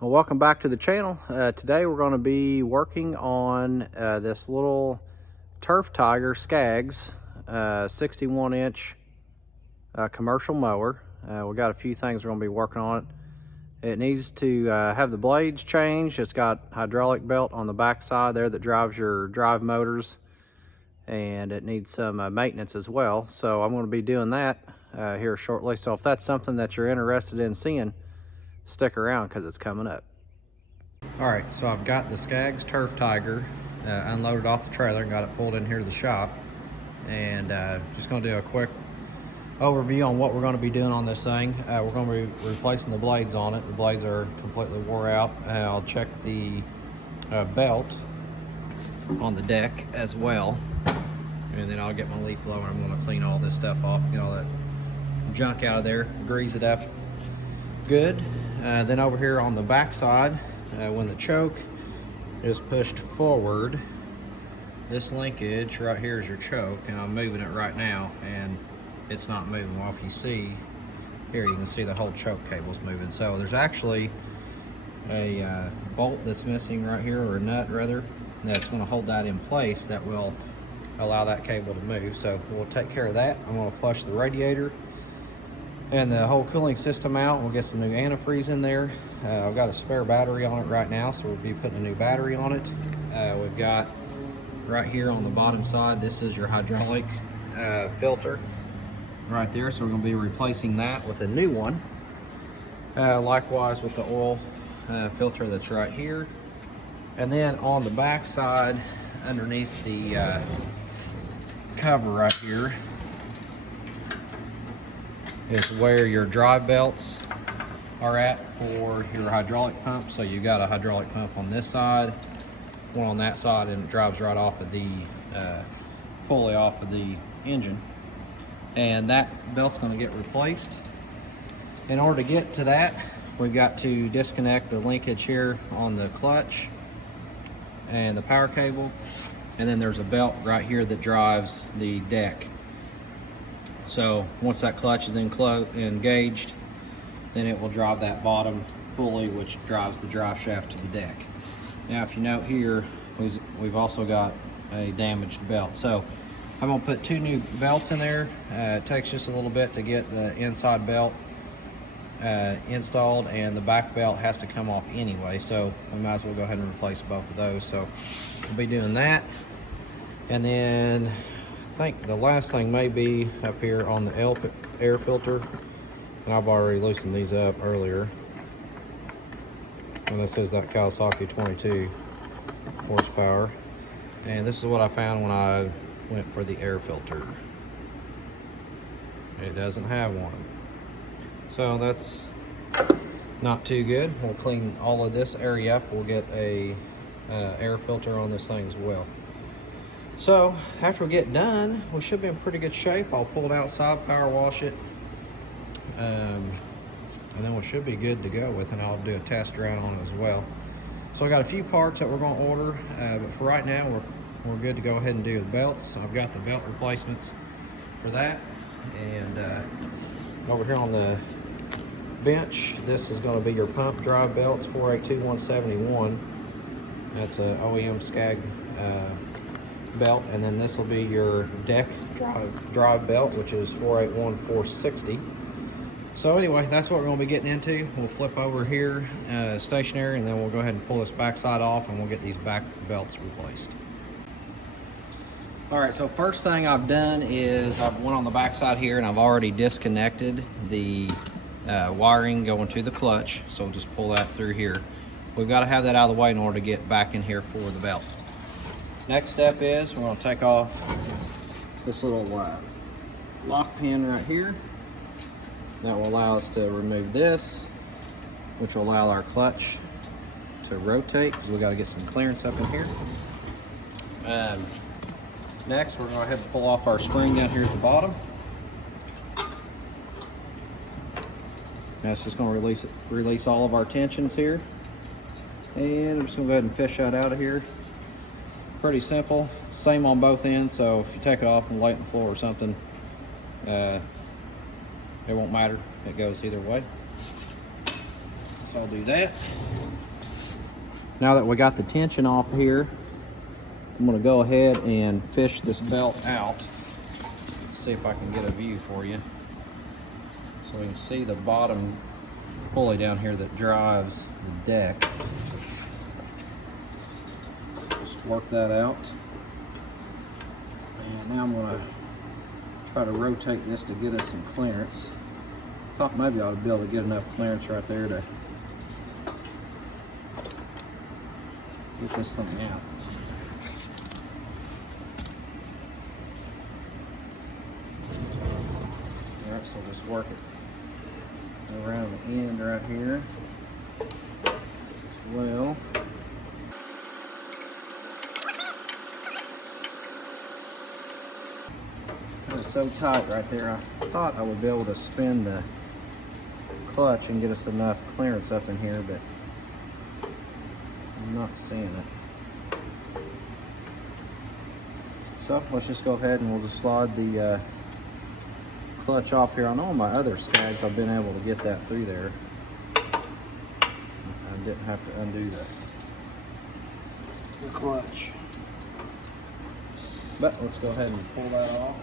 Well, welcome back to the channel. Today we're going to be working on this little Turf Tiger Scags 61-inch commercial mower. We got a few things we're going to be working on it. It needs to have the blades changed. It's got hydraulic belt on the back side there that drives your drive motors, and it needs some maintenance as well. So I'm going to be doing that here shortly. So if that's something that you're interested in seeing, stick around because it's coming up. All right, so I've got the Scag's Turf Tiger unloaded off the trailer and got it pulled in here to the shop, and just going to do a quick overview on what we're going to be doing on this thing. We're going to be replacing the blades on it. The blades are completely wore out. I'll check the belt on the deck as well, and then I'll get my leaf blower. I'm going to clean all this stuff off, get all that junk out of there, grease it up good. Then over here on the back side, when the choke is pushed forward, this linkage right here is your choke, and I'm moving it right now and it's not moving. Well, if you see here, you can see the whole choke cable's moving. So there's actually a bolt that's missing right here, or a nut rather, that's going to hold that in place, that will allow that cable to move. So we'll take care of that. I'm going to flush the radiator and the whole cooling system out. We'll get some new antifreeze in there. I've got a spare battery on it right now, so we'll be putting a new battery on it. We've got right here on the bottom side, this is your hydraulic filter right there, so we're going to be replacing that with a new one. Likewise with the oil filter that's right here. And then on the back side, underneath the cover right here, is where your drive belts are at for your hydraulic pump. So you got a hydraulic pump on this side, one on that side, and it drives right off of the pulley off of the engine. And that belt's going to get replaced. In order to get to that, we've got to disconnect the linkage here on the clutch and the power cable, and then there's a belt right here that drives the deck. So once that clutch is engaged, then it will drive that bottom pulley, which drives the drive shaft to the deck. Now, if you note here, we've also got a damaged belt. So I'm gonna put two new belts in there. It takes just a little bit to get the inside belt installed, and the back belt has to come off anyway. So we might as well go ahead and replace both of those. So we'll be doing that. And then I think the last thing may be up here on the air filter, and I've already loosened these up earlier. And this is that Kawasaki 22 horsepower, and this is what I found when I went for the air filter. It doesn't have one, so that's not too good. We'll clean all of this area up. We'll get a air filter on this thing as well. So after we get done, we should be in pretty good shape. I'll pull it outside, power wash it, and then we should be good to go with, and I'll do a test drive on it as well. So I got a few parts that we're going to order, but for right now we're good to go ahead and do the belts. I've got the belt replacements for that, and over here on the bench, this is going to be your pump drive belts, 482-171. That's a OEM Scag belt, and then this will be your deck drive belt, which is 481-460. So anyway, that's what we're going to be getting into. We'll flip over here stationary, and then we'll go ahead and pull this back side off, and we'll get these back belts replaced. All right, so first thing I've done is I've went on the back side here, and I've already disconnected the wiring going to the clutch. So we'll just pull that through here. We've got to have that out of the way in order to get back in here for the belt. Next step is we're going to take off this little lock pin right here. That will allow us to remove this, which will allow our clutch to rotate, because we've got to get some clearance up in here. Next, we're going to go ahead and pull off our spring down here at the bottom. That's just going to release all of our tensions here. And I'm just going to go ahead and fish that out of here. Pretty simple, same on both ends, so if you take it off and lay it on the floor or something, it won't matter. It goes either way. So I'll do that. now that we got the tension off here, I'm gonna go ahead and fish this belt out. Let's see if I can get a view for you. So we can see the bottom pulley down here that drives the deck. Just work that out. And now I'm gonna try to rotate this to get us some clearance. Thought maybe I ought to be able to get enough clearance right there to get this thing out. Alright, so we'll just work it around the end right here as well. It was so tight right there, I thought I would be able to spin the clutch and get us enough clearance up in here, but I'm not seeing it. So let's just go ahead and we'll just slide the clutch off here. On all my other Scags, I've been able to get that through there. I didn't have to undo the clutch. But let's go ahead and pull that off.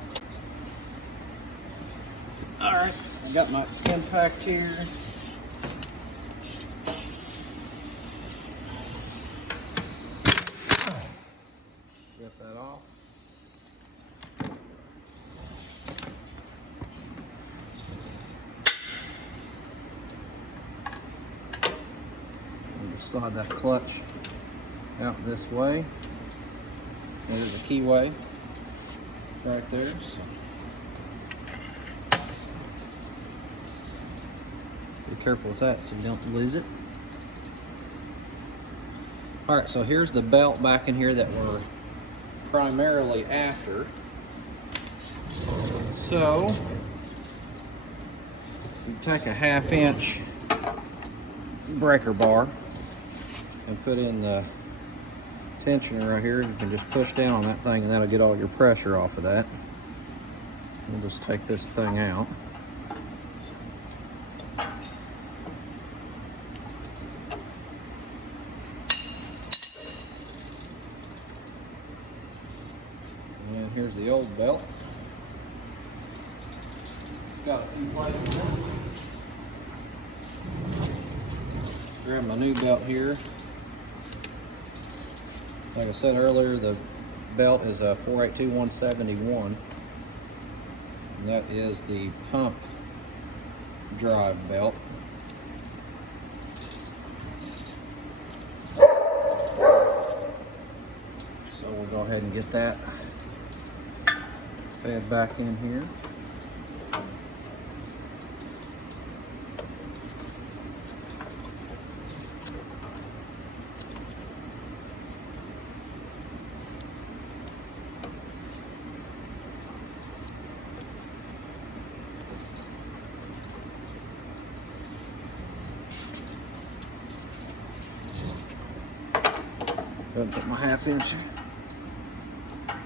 Alright, I got my impact here. Get that off. And just slide that clutch out this way. There's a keyway right there. So be careful with that so you don't lose it. Alright, so here's the belt back in here that we're primarily after. So you take a 1/2 inch breaker bar and put in the tensioner right here. You can just push down on that thing and that'll get all your pressure off of that. We'll just take this thing out. And here's the old belt. It's got a few places in it. Grab my new belt here. Like I said earlier, the belt is a 482-171, and that is the pump drive belt. So we'll go ahead and get that fed back in here. Put my 1/2 inch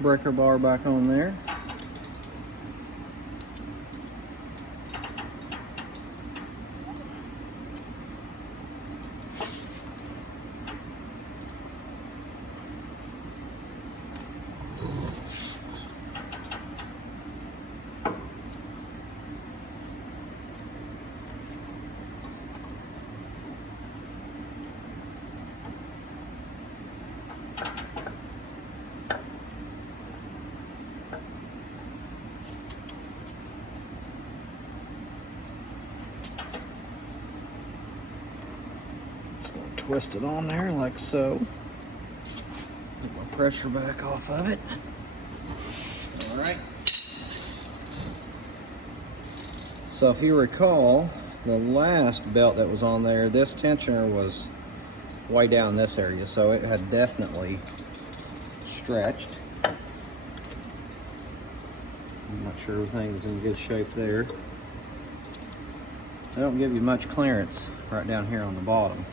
breaker bar back on there. Twist it on there like so. Get my pressure back off of it. All right. So if you recall, the last belt that was on there, this tensioner was way down in this area, so it had definitely stretched. I'm not sure everything's in good shape there. They don't give you much clearance right down here on the bottom.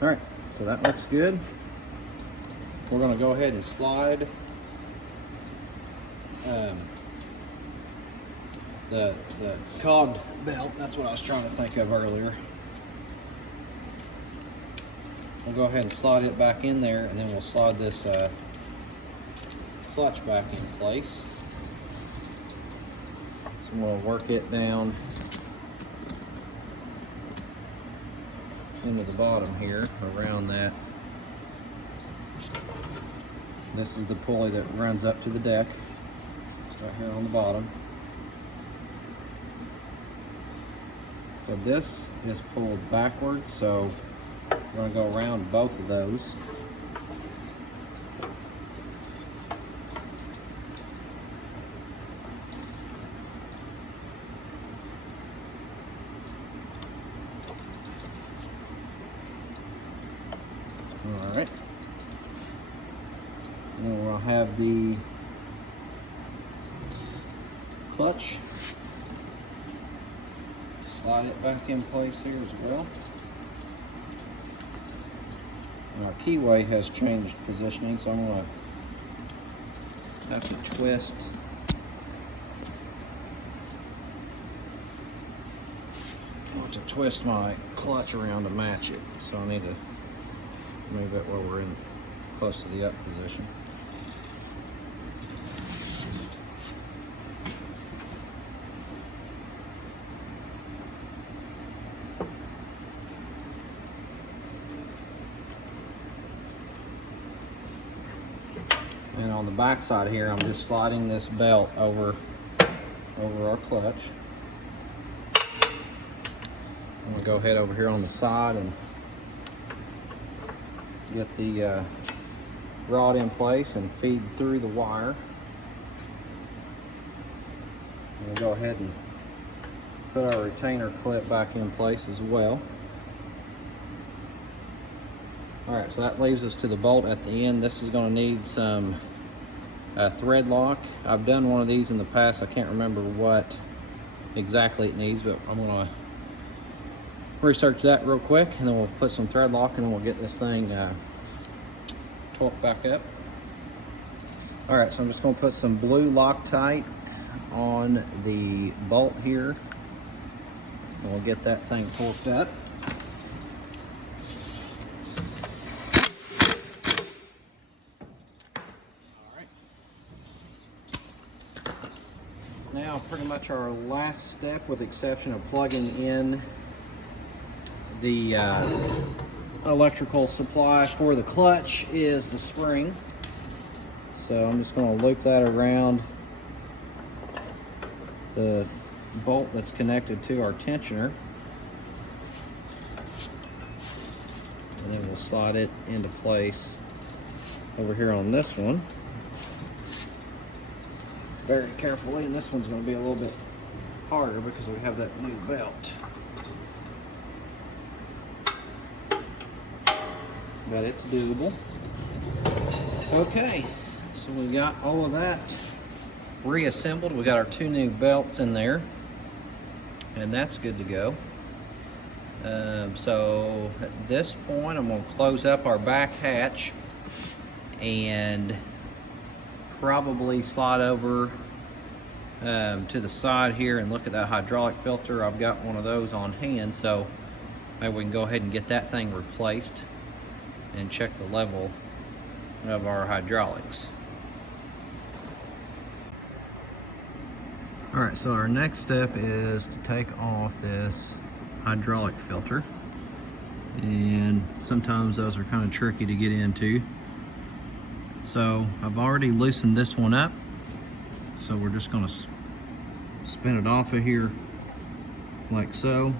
All right, so that looks good. We're gonna go ahead and slide the cog belt. That's what I was trying to think of earlier. we'll go ahead and slide it back in there, and then we'll slide this clutch back in place. So we'll work it down into the bottom here, around that. This is the pulley that runs up to the deck, right here on the bottom. So this is pulled backwards, so we're going to go around both of those. All right. And then we'll have the clutch. Slide it back in place here as well. And our keyway has changed positioning, so I'm going to have to twist my clutch around to match it. So I need to move it while we're in close to the up position. And on the back side here, I'm just sliding this belt over our clutch. I'm gonna go ahead over here on the side and get the rod in place and feed through the wire. We'll go ahead and put our retainer clip back in place as well. Alright, so that leaves us to the bolt at the end. This is going to need some thread lock. I've done one of these in the past. I can't remember what exactly it needs, but I'm going to research that real quick, and then we'll put some thread lock and then we'll get this thing torqued back up. Alright, so I'm just going to put some blue Loctite on the bolt here, and we'll get that thing torqued up. Now pretty much our last step, with the exception of plugging in the electrical supply for the clutch, is the spring. So I'm just going to loop that around the bolt that's connected to our tensioner, and then we'll slide it into place over here on this one very carefully. And this one's going to be a little bit harder because we have that new belt, but it's doable. Okay, so we got all of that reassembled. We got our two new belts in there, and that's good to go. So at this point, I'm going to close up our back hatch and probably slide over to the side here and look at that hydraulic filter. I've got one of those on hand, so maybe we can go ahead and get that thing replaced and check the level of our hydraulics. Alright, so our next step is to take off this hydraulic filter, and sometimes those are kind of tricky to get into. So I've already loosened this one up, so we're just going to spin it off of here like so,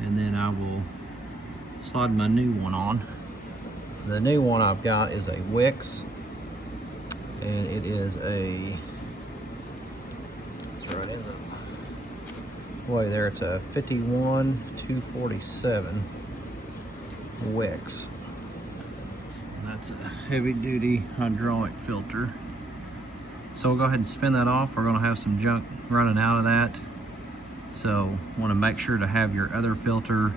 and then I will slide my new one on. The new one I've got is a Wix, and it is a, it's right in the way there, it's a 51247 Wix. That's a heavy duty hydraulic filter. So we'll go ahead and spin that off. We're going to have some junk running out of that, so want to make sure to have your other filter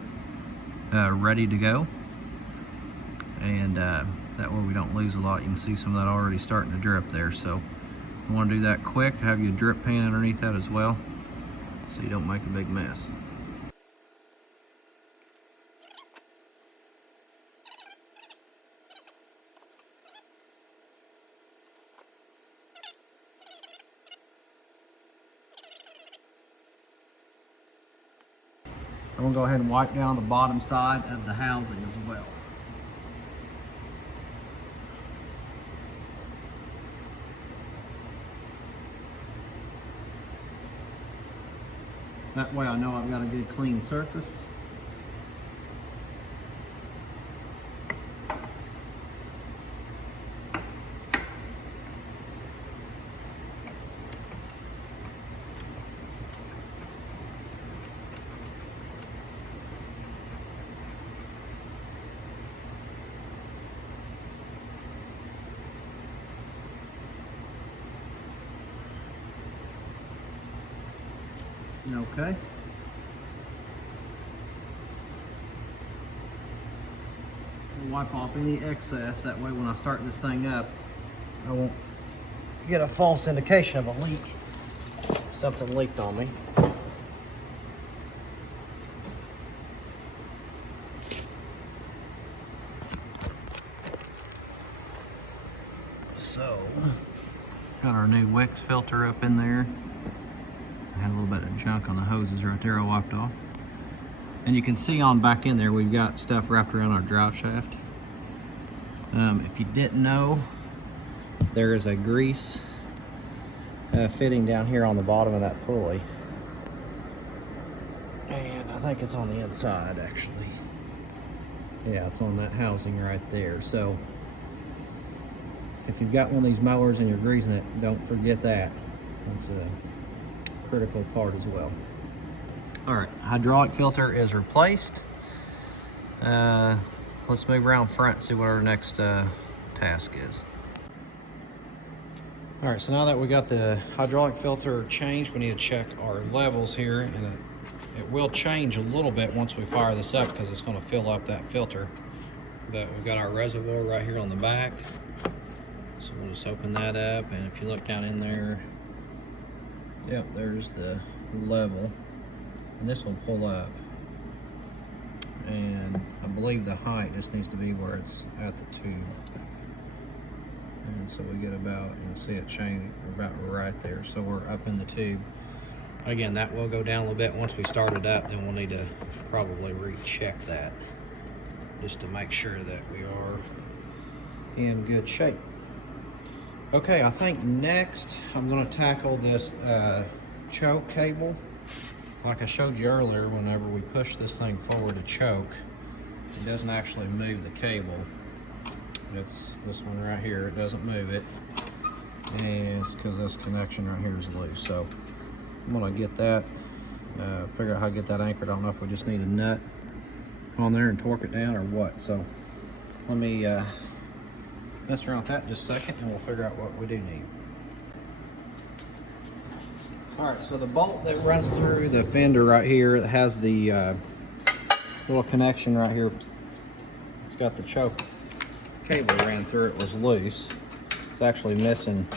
ready to go, and that way we don't lose a lot. You can see some of that already starting to drip there, so we want to do that quick. Have your drip pan underneath that as well, so you don't make a big mess. I'm gonna go ahead and wipe down the bottom side of the housing as well. That way I know I've got a good clean surface. Okay. We'll wipe off any excess, that way when I start this thing up, I won't get a false indication of a leak. Something leaked on me. So, got our new Wix filter up in there. I had a little bit of junk on the hoses right there I wiped off. And you can see on back in there, we've got stuff wrapped around our drive shaft. If you didn't know, there is a grease fitting down here on the bottom of that pulley. And I think it's on the inside, actually. Yeah, it's on that housing right there. So, if you've got one of these mowers and you're greasing it, don't forget that. That's a critical part as well. All right, hydraulic filter is replaced. Let's move around front and see what our next task is. All right, so now that we got the hydraulic filter changed, we need to check our levels here, and it will change a little bit once we fire this up because it's going to fill up that filter. But we've got our reservoir right here on the back. So we'll just open that up, and if you look down in there, yep, there's the level, and this will pull up, and I believe the height just needs to be where it's at the tube, and so we get about, you'll see it change about right there, so we're up in the tube. Again, that will go down a little bit once we start it up, then we'll need to probably recheck that just to make sure that we are in good shape. Okay, I think next I'm going to tackle this choke cable. Like I showed you earlier, whenever we push this thing forward to choke, it doesn't actually move the cable. It's this one right here, it doesn't move it. And it's because this connection right here is loose. So I'm going to get that, figure out how to get that anchored. I don't know if we just need a nut on there and torque it down or what. So let me mess around with that in just a second, and we'll figure out what we do need. All right, so the bolt that runs through the fender right here, it has the little connection right here. It's got the choke cable ran through it, was loose. It's actually missing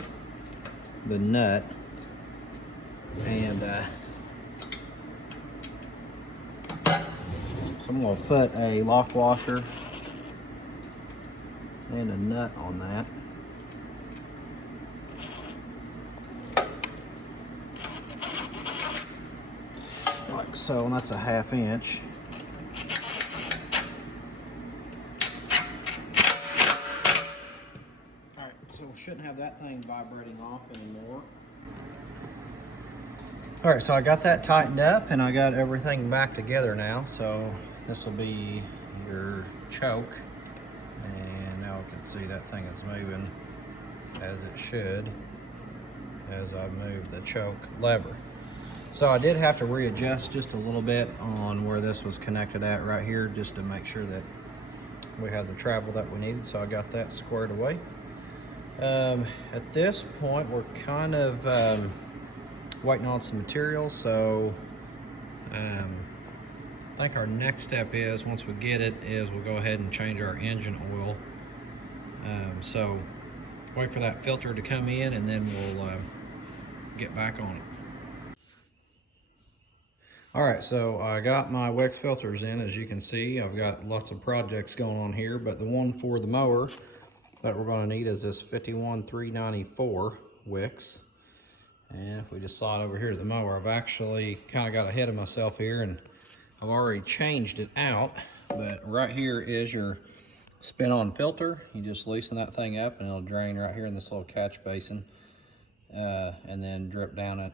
the nut, and so I'm going to put a lock washer and a nut on that. Like so, and that's a 1/2 inch. All right, so we shouldn't have that thing vibrating off anymore. All right, so I got that tightened up and I got everything back together now. So this will be your choke. And now we can see that thing is moving as it should as I move the choke lever. So I did have to readjust just a little bit on where this was connected at right here, just to make sure that we had the travel that we needed. So I got that squared away. At this point, we're kind of waiting on some materials. So I think our next step is, once we get it, is we'll go ahead and change our engine oil. So wait for that filter to come in, and then we'll get back on it. All right, so I got my Wix filters in. As you can see, I've got lots of projects going on here, but the one for the mower that we're going to need is this 51394 Wix. And if we just slide over here to the mower, I've actually kind of got ahead of myself here, and I've already changed it out, but right here is your spin-on filter. You just loosen that thing up and it'll drain right here in this little catch basin, and then drip down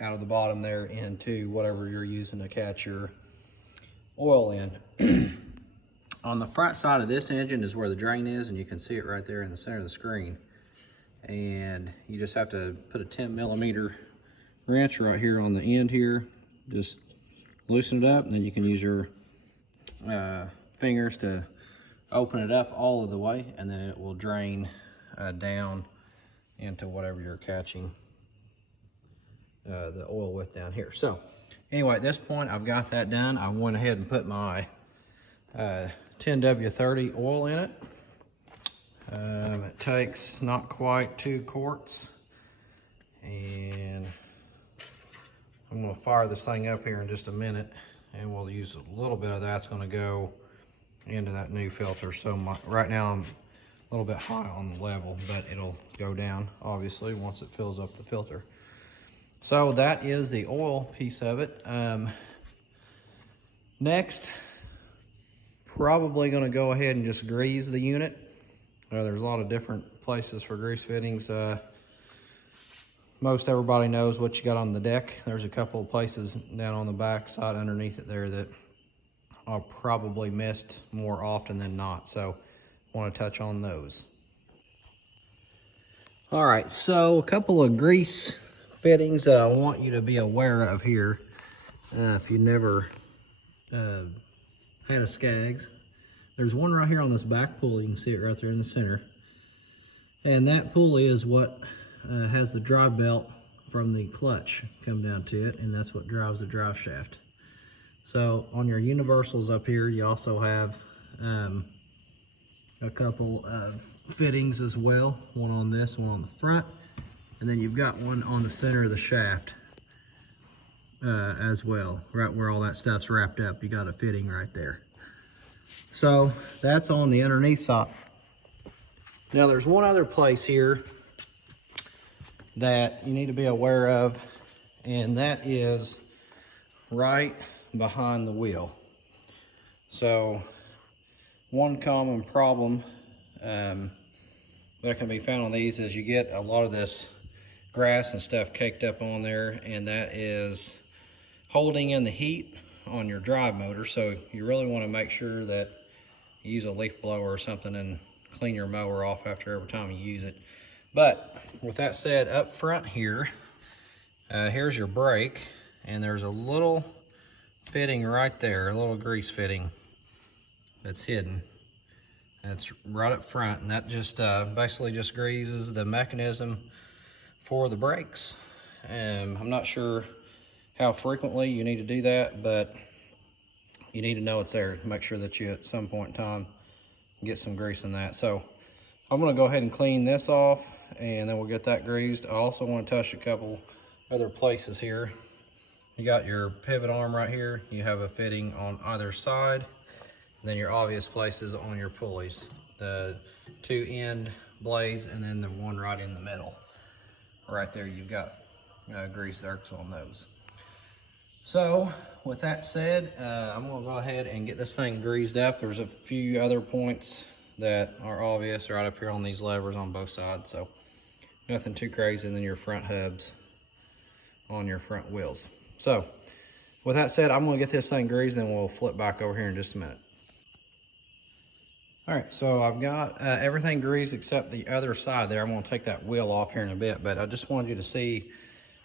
out of the bottom there into whatever you're using to catch your oil in. On the front side of this engine is where the drain is, and you can see it right there in the center of the screen. And you just have to put a 10mm wrench right here on the end here. Just loosen it up, and then you can use your fingers to open it up all of the way, and then it will drain down into whatever you're catching the oil with down here. So anyway, at this point I've got that done. I went ahead and put my 10W30 oil in it. It takes not quite 2 quarts, and I'm going to fire this thing up here in just a minute, and we'll use a little bit of that's going to go into that new filter. So right now I'm a little bit high on the level, but it'll go down obviously once it fills up the filter. So that is the oil piece of it. Next, probably going to go ahead and just grease the unit. There's a lot of different places for grease fittings. Most everybody knows what you got on the deck. There's a couple of places down on the back side underneath it there that are probably missed more often than not, so I want to touch on those. All right, so a couple of grease fittings that I want you to be aware of here. If you never had a Scag's, there's one right here on this back pulley. You can see it right there in the center. And that pulley is what has the drive belt from the clutch come down to it, and that's what drives the drive shaft. So on your universals up here, you also have a couple of fittings as well. One on this, one on the front, and then you've got one on the center of the shaft as well. Right where all that stuff's wrapped up, you got a fitting right there. So that's on the underneath side. Now there's one other place here that you need to be aware of, and that is right behind the wheel. So one common problem that can be found on these is you get a lot of this grass and stuff caked up on there, and that is holding in the heat on your drive motor. So you really want to make sure that you use a leaf blower or something and clean your mower off after every time you use it. But with that said, up front here, here's your brake, and there's a little fitting right there, a little grease fitting that's hidden. That's right up front, and that just basically just greases the mechanism for the brakes. I'm not sure how frequently you need to do that, but you need to know it's there to make sure that you at some point in time get some grease in that. So I'm going to go ahead and clean this off, and then we'll get that greased. I also want to touch a couple other places here. You got your pivot arm right here. You have a fitting on either side. And then your obvious places on your pulleys, the 2 end blades, and then the one right in the middle. Right there, you've got grease zerks on those. So with that said, I'm going to go ahead and get this thing greased up. There's a few other points that are obvious right up here on these levers on both sides. So nothing too crazy. And then your front hubs on your front wheels. So with that said, I'm going to get this thing greased, and we'll flip back over here in just a minute. All right, so I've got everything greased except the other side there. I'm going to take that wheel off here in a bit, but I just wanted you to see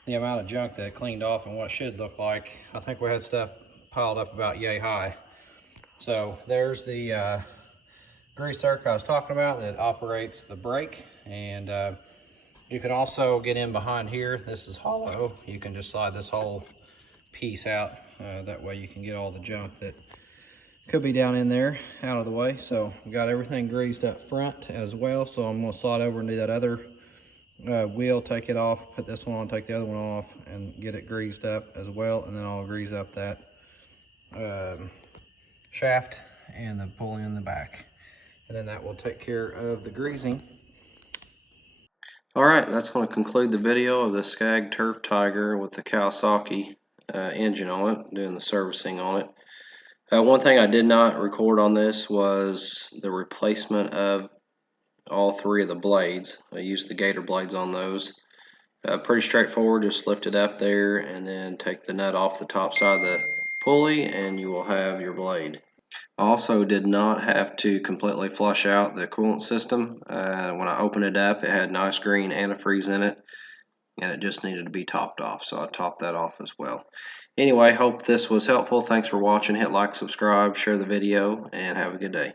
the amount of junk that I cleaned off and what it should look like. I think we had stuff piled up about yay high. So there's the grease zerk I was talking about that operates the brake, and you can also get in behind here. This is hollow. You can just slide this whole piece out. That way you can get all the junk that could be down in there out of the way. So we got everything greased up front as well. So I'm going to slide over and do that other wheel, take it off, put this one on, take the other one off, and get it greased up as well. And then I'll grease up that shaft and the pulley in the back. And then that will take care of the greasing. All right, that's going to conclude the video of the Scag Turf Tiger with the Kawasaki engine on it, doing the servicing on it. One thing I did not record on this was the replacement of all three of the blades. I used the gator blades on those. Pretty straightforward, just lift it up there and then take the nut off the top side of the pulley and you will have your blade. I also did not have to completely flush out the coolant system. When I opened it up, it had nice green antifreeze in it, and it just needed to be topped off, so I topped that off as well. Anyway, hope this was helpful. Thanks for watching. Hit like, subscribe, share the video, and have a good day.